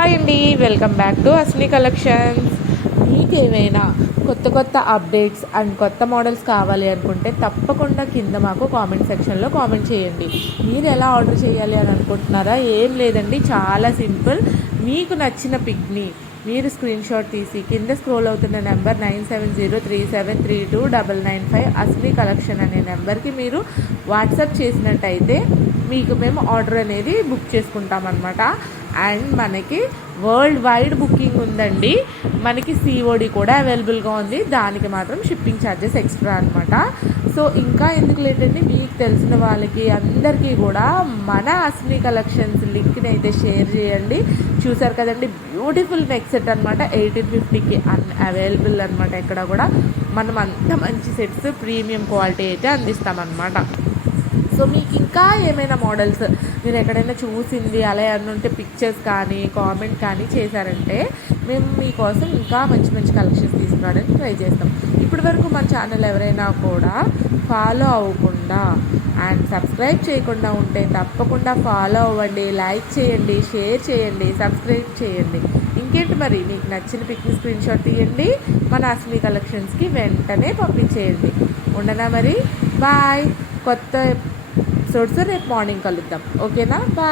Hi అండి, welcome back to అస్ని collections. మీకేమైనా కొత్త అప్డేట్స్ అండ్ కొత్త మోడల్స్ కావాలి అనుకుంటే తప్పకుండా కింద మాకు కామెంట్ సెక్షన్లో కామెంట్ చేయండి. మీరు ఎలా ఆర్డర్ చేయాలి అని అనుకుంటున్నారా? ఏం లేదండి, చాలా సింపుల్. మీకు నచ్చిన పిక్ని మీరు స్క్రీన్ షాట్ తీసి కింద స్క్రోల్ అవుతున్న నెంబర్ 9703732995 అస్ని కలెక్షన్ అనే నెంబర్కి మీరు వాట్సాప్ చేసినట్టయితే మీకు మేము ఆర్డర్ అనేది బుక్ చేసుకుంటామన్నమాట. అండ్ మనకి వరల్డ్ వైడ్ బుకింగ్ ఉందండి. మనకి సిఓడి కూడా అవైలబుల్గా ఉంది. దానికి మాత్రం షిప్పింగ్ ఛార్జెస్ ఎక్స్ట్రా అనమాట. సో ఇంకా ఎందుకు లేదండి, మీకు తెలిసిన వాళ్ళకి అందరికీ కూడా మన అస్ని కలెక్షన్స్ లింక్ని అయితే షేర్ చేయండి. చూసారు కదండి, బ్యూటిఫుల్ నెక్ సెట్ అనమాట. 1850కి అవైలబుల్ అనమాట. ఇక్కడ కూడా మనం అంత మంచి సెట్స్ ప్రీమియం క్వాలిటీ అయితే అందిస్తామన్నమాట. సో మీకు ఇంకా ఏమైనా మోడల్స్ మీరు ఎక్కడైనా చూసింది అలా ఉంటే పిక్చర్స్ కానీ కామెంట్ కానీ చేశారంటే మేము మీకోసం ఇంకా మంచి మంచి కలెక్షన్స్ తీసుకురావడానికి ట్రై చేస్తాం. ఇప్పటి వరకు మన ఛానల్ ఎవరైనా కూడా ఫాలో అవ్వకుండా అండ్ సబ్స్క్రైబ్ చేయకుండా ఉంటే తప్పకుండా ఫాలో అవ్వండి, లైక్ చేయండి, షేర్ చేయండి, సబ్స్క్రైబ్ చేయండి. ఇంకేంటి మరి, మీకు నచ్చిన పిక్ని స్క్రీన్ షాట్ తీయండి, మన అస్ని కలెక్షన్స్కి వెంటనే పంపించేయండి. ఉండనా మరి, బాయ్. కొత్త ఎపిసోడ్స్ రేపు మార్నింగ్ కలుద్దాం, ఓకేనా? బాయ్.